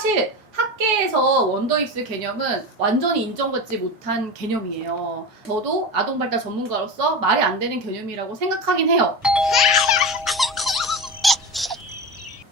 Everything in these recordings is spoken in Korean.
사실 학계에서 원더익스 개념은 완전히 인정받지 못한 개념이에요. 저도 아동발달 전문가로서 말이 안 되는 개념이라고 생각하긴 해요.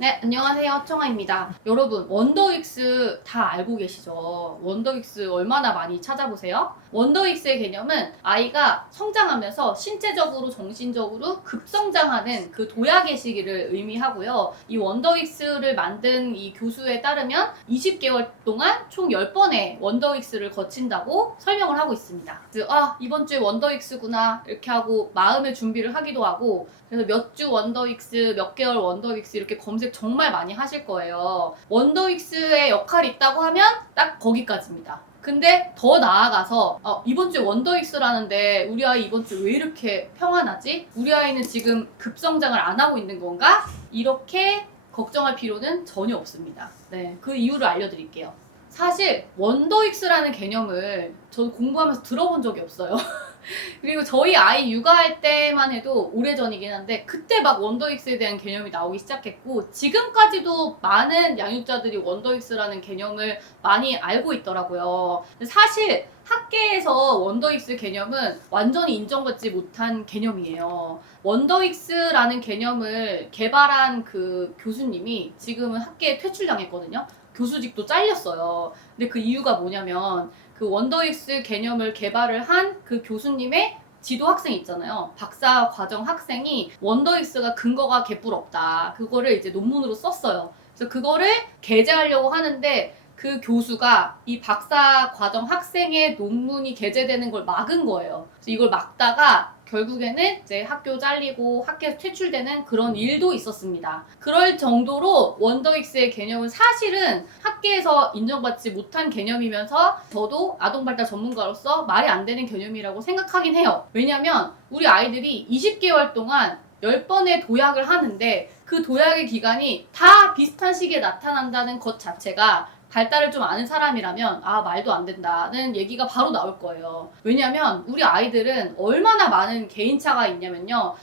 네, 안녕하세요. 청아입니다. 여러분, 원더익스 다 알고 계시죠? 원더익스 얼마나 많이 찾아보세요? 원더익스의 개념은 아이가 성장하면서 신체적으로, 정신적으로 급성장하는 그 도약의 시기를 의미하고요. 이 원더익스를 만든 이 교수에 따르면 20개월 동안 총 10번의 원더익스를 거친다고 설명을 하고 있습니다. 그래서 이번 주에 원더익스구나 이렇게 하고 마음의 준비를 하기도 하고, 그래서 몇 주 원더익스, 몇 개월 원더익스 이렇게 검색 정말 많이 하실 거예요. 원더익스의 역할이 있다고 하면 딱 거기까지입니다. 근데 더 나아가서 이번 주에 원더익스라는데 우리 아이 이번 주 왜 이렇게 평안하지? 우리 아이는 지금 급성장을 안 하고 있는 건가? 이렇게 걱정할 필요는 전혀 없습니다. 네, 그 이유를 알려드릴게요. 사실 원더익스라는 개념을 저도 공부하면서 들어본 적이 없어요. 그리고 저희 아이 육아할 때만 해도 오래전이긴 한데 그때 막 원더익스에 대한 개념이 나오기 시작했고, 지금까지도 많은 양육자들이 원더익스라는 개념을 많이 알고 있더라고요. 사실 학계에서 원더익스 개념은 완전히 인정받지 못한 개념이에요. 원더익스라는 개념을 개발한 그 교수님이 지금은 학계에 퇴출당했거든요. 교수직도 잘렸어요. 근데 그 이유가 뭐냐면 그 원더익스 개념을 개발을 한 그 교수님의 지도 학생 있잖아요. 박사 과정 학생이 원더익스가 근거가 개뿔 없다. 그거를 이제 논문으로 썼어요. 그래서 그거를 게재하려고 하는데 그 교수가 이 박사 과정 학생의 논문이 게재되는 걸 막은 거예요. 그래서 이걸 막다가 결국에는 이제 학교 잘리고 학교에서 퇴출되는 그런 일도 있었습니다. 그럴 정도로 원더익스의 개념은 사실은 학계에서 인정받지 못한 개념이면서 저도 아동발달 전문가로서 말이 안 되는 개념이라고 생각하긴 해요. 왜냐면 우리 아이들이 20개월 동안 10번의 도약을 하는데 그 도약의 기간이 다 비슷한 시기에 나타난다는 것 자체가 발달을 좀 아는 사람이라면 말도 안 된다는 얘기가 바로 나올 거예요. 왜냐면 우리 아이들은 얼마나 많은 개인차가 있냐면요.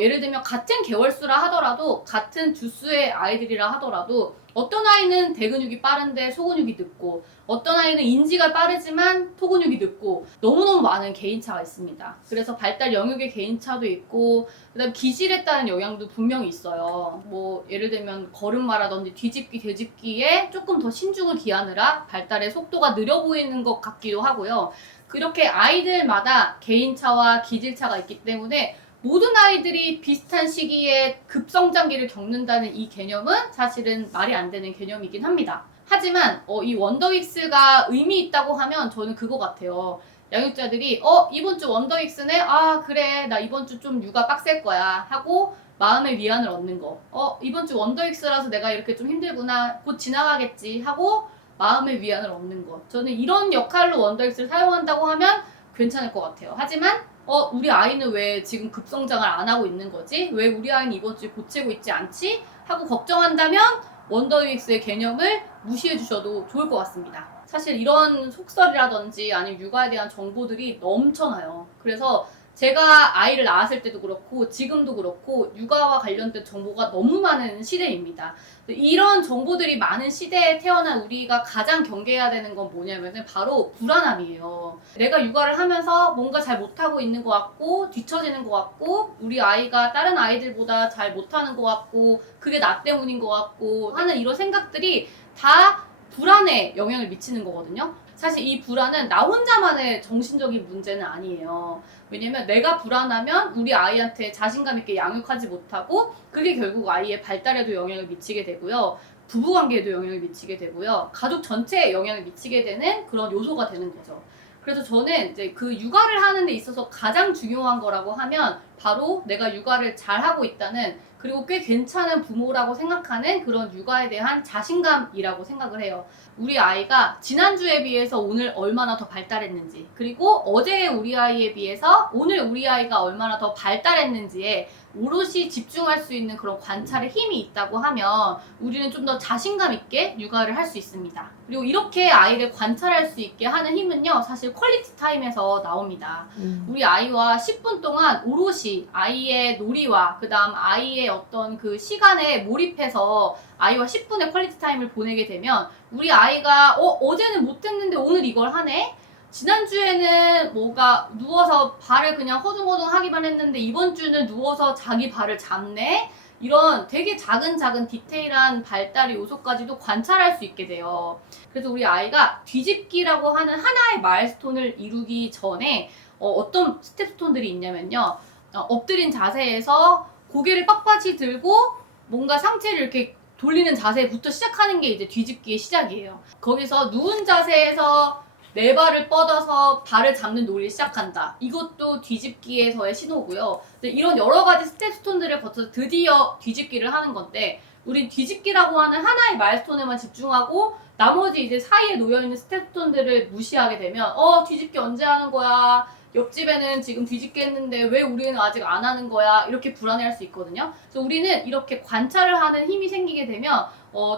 예를 들면 같은 개월수라 하더라도, 같은 주수의 아이들이라 하더라도 어떤 아이는 대근육이 빠른데 소근육이 늦고, 어떤 아이는 인지가 빠르지만 토근육이 늦고, 너무너무 많은 개인차가 있습니다. 그래서 발달 영역의 개인차도 있고, 그다음 기질에 따른 영향도 분명히 있어요. 뭐 예를 들면 걸음마라든지 뒤집기, 되짚기에 조금 더 신중을 기하느라 발달의 속도가 느려 보이는 것 같기도 하고요. 그렇게 아이들마다 개인차와 기질차가 있기 때문에 모든 아이들이 비슷한 시기에 급성장기를 겪는다는 이 개념은 사실은 말이 안 되는 개념이긴 합니다. 하지만 이 원더익스가 의미 있다고 하면 저는 그거 같아요. 양육자들이 이번 주 원더익스네? 그래, 나 이번 주 좀 육아 빡셀 거야 하고 마음의 위안을 얻는 거. 이번 주 원더익스라서 내가 이렇게 좀 힘들구나, 곧 지나가겠지 하고 마음의 위안을 얻는 거. 저는 이런 역할로 원더익스를 사용한다고 하면 괜찮을 것 같아요. 하지만 우리 아이는 왜 지금 급성장을 안 하고 있는 거지? 왜 우리 아이는 이번 주에 고치고 있지 않지? 하고 걱정한다면 원더익스의 개념을 무시해 주셔도 좋을 것 같습니다. 사실 이런 속설이라든지 아니면 육아에 대한 정보들이 넘쳐나요. 그래서 제가 아이를 낳았을 때도 그렇고 지금도 그렇고 육아와 관련된 정보가 너무 많은 시대입니다. 이런 정보들이 많은 시대에 태어난 우리가 가장 경계해야 되는 건 뭐냐면은 바로 불안함이에요. 내가 육아를 하면서 뭔가 잘 못하고 있는 것 같고, 뒤처지는 것 같고, 우리 아이가 다른 아이들보다 잘 못하는 것 같고, 그게 나 때문인 것 같고 하는 이런 생각들이 다 불안에 영향을 미치는 거거든요. 사실 이 불안은 나 혼자만의 정신적인 문제는 아니에요. 왜냐면 내가 불안하면 우리 아이한테 자신감 있게 양육하지 못하고, 그게 결국 아이의 발달에도 영향을 미치게 되고요. 부부관계에도 영향을 미치게 되고요. 가족 전체에 영향을 미치게 되는 그런 요소가 되는 거죠. 그래서 저는 이제 그 육아를 하는 데 있어서 가장 중요한 거라고 하면 바로 내가 육아를 잘하고 있다는, 그리고 꽤 괜찮은 부모라고 생각하는 그런 육아에 대한 자신감이라고 생각을 해요. 우리 아이가 지난주에 비해서 오늘 얼마나 더 발달했는지, 그리고 어제의 우리 아이에 비해서 오늘 우리 아이가 얼마나 더 발달했는지에 오롯이 집중할 수 있는 그런 관찰의 힘이 있다고 하면 우리는 좀 더 자신감 있게 육아를 할 수 있습니다. 그리고 이렇게 아이를 관찰할 수 있게 하는 힘은요, 사실 퀄리티 타임에서 나옵니다. 우리 아이와 10분 동안 오롯이 성취, 아이의 놀이와 그다음 아이의 어떤 그 시간에 몰입해서 아이와 10분의 퀄리티 타임을 보내게 되면 우리 아이가 어제는 못했는데 오늘 이걸 하네? 지난주에는 뭐가 누워서 발을 그냥 허둥허둥 하기만 했는데 이번 주는 누워서 자기 발을 잡네? 이런 되게 작은 디테일한 발달의 요소까지도 관찰할 수 있게 돼요. 그래서 우리 아이가 뒤집기라고 하는 하나의 마일스톤을 이루기 전에 어떤 스텝스톤들이 있냐면요. 엎드린 자세에서 고개를 빳빳이 들고 뭔가 상체를 이렇게 돌리는 자세부터 시작하는 게 이제 뒤집기의 시작이에요. 거기서 누운 자세에서 네 발을 뻗어서 발을 잡는 놀이를 시작한다. 이것도 뒤집기에서의 신호고요. 이런 여러 가지 스텝스톤들을 거쳐서 드디어 뒤집기를 하는 건데 우린 뒤집기라고 하는 하나의 마일스톤에만 집중하고 나머지 이제 사이에 놓여있는 스텝스톤들을 무시하게 되면 뒤집기 언제 하는 거야? 옆집에는 지금 뒤집기 했는데 왜 우리는 아직 안 하는 거야? 이렇게 불안해할 수 있거든요. 그래서 우리는 이렇게 관찰을 하는 힘이 생기게 되면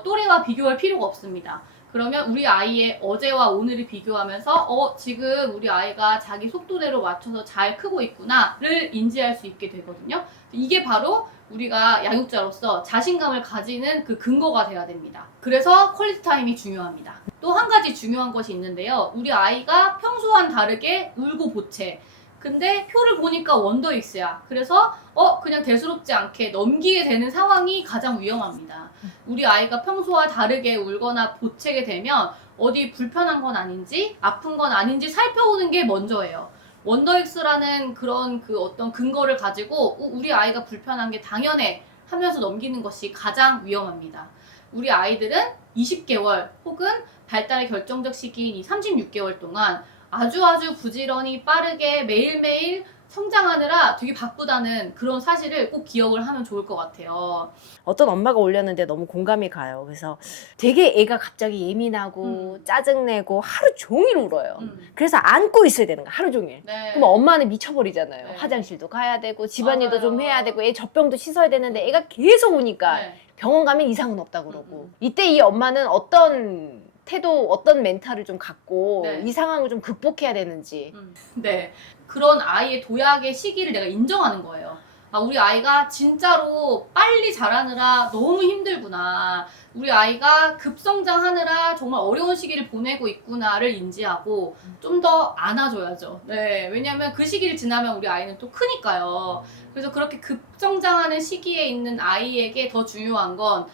또래와 비교할 필요가 없습니다. 그러면 우리 아이의 어제와 오늘을 비교하면서 지금 우리 아이가 자기 속도대로 맞춰서 잘 크고 있구나를 인지할 수 있게 되거든요. 이게 바로 우리가 양육자로서 자신감을 가지는 그 근거가 돼야 됩니다. 그래서 퀄리티 타임이 중요합니다. 또 한 가지 중요한 것이 있는데요. 우리 아이가 평소와는 다르게 울고 보채. 근데 표를 보니까 원더익스야. 그래서 그냥 대수롭지 않게 넘기게 되는 상황이 가장 위험합니다. 우리 아이가 평소와 다르게 울거나 보채게 되면 어디 불편한 건 아닌지 아픈 건 아닌지 살펴보는 게 먼저예요. 원더익스라는 그런 그 어떤 근거를 가지고 우리 아이가 불편한 게 당연해 하면서 넘기는 것이 가장 위험합니다. 우리 아이들은 20개월 혹은 발달의 결정적 시기인 이 36개월 동안 아주 부지런히 빠르게 매일매일 성장하느라 되게 바쁘다는 그런 사실을 꼭 기억을 하면 좋을 것 같아요. 어떤 엄마가 올렸는데 너무 공감이 가요. 그래서 되게 애가 갑자기 예민하고 짜증내고 하루 종일 울어요. 그래서 안고 있어야 되는 거야, 하루 종일. 네. 그럼 엄마는 미쳐버리잖아요. 네. 화장실도 가야 되고 집안일도 좀 맞아요. 해야 되고 애 젖병도 씻어야 되는데 애가 계속 오니까 네. 병원 가면 이상은 없다 그러고. 이때 이 엄마는 어떤 태도, 어떤 멘탈을 좀 갖고 네. 이 상황을 좀 극복해야 되는지. 네. 그런 아이의 도약의 시기를 내가 인정하는 거예요. 우리 아이가 진짜로 빨리 자라느라 너무 힘들구나. 우리 아이가 급성장하느라 정말 어려운 시기를 보내고 있구나를 인지하고 좀 더 안아줘야죠. 네. 왜냐면 그 시기를 지나면 우리 아이는 또 크니까요. 그래서 그렇게 급성장하는 시기에 있는 아이에게 더 중요한 건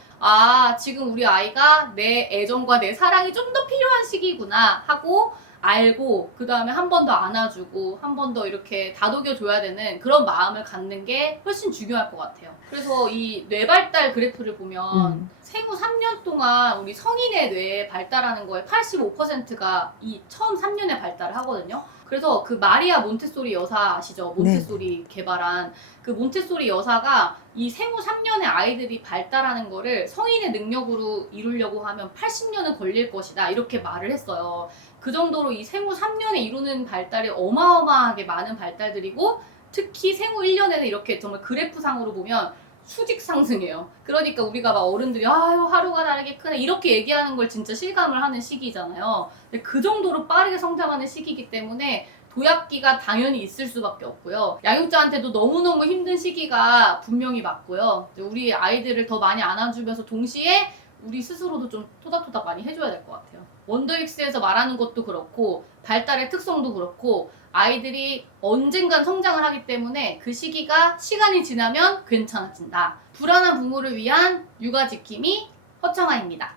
지금 우리 아이가 내 애정과 내 사랑이 좀 더 필요한 시기구나 하고 알고 그 다음에 한 번 더 안아주고 한 번 더 이렇게 다독여줘야 되는 그런 마음을 갖는 게 훨씬 중요할 것 같아요. 그래서 이 뇌발달 그래프를 보면 생후 3년 동안 우리 성인의 뇌에 발달하는 거에 85%가 이 처음 3년에 발달을 하거든요. 그래서 그 마리아 몬테소리 여사 아시죠? 몬테소리 개발한 그 몬테소리 여사가 이 생후 3년에 아이들이 발달하는 거를 성인의 능력으로 이루려고 하면 80년은 걸릴 것이다 이렇게 말을 했어요. 그 정도로 이 생후 3년에 이루는 발달이 어마어마하게 많은 발달들이고 특히 생후 1년에는 이렇게 정말 그래프상으로 보면 수직 상승해요. 그러니까 우리가 막 어른들이 아유 하루가 다르게 크네 이렇게 얘기하는 걸 진짜 실감을 하는 시기잖아요. 근데 그 정도로 빠르게 성장하는 시기이기 때문에 도약기가 당연히 있을 수밖에 없고요. 양육자한테도 너무너무 힘든 시기가 분명히 맞고요. 우리 아이들을 더 많이 안아주면서 동시에 우리 스스로도 좀 토닥토닥 많이 해줘야 될 것 같아요. 원더익스에서 말하는 것도 그렇고 발달의 특성도 그렇고 아이들이 언젠간 성장을 하기 때문에 그 시기가 시간이 지나면 괜찮아진다. 불안한 부모를 위한 육아 지킴이 허청아입니다.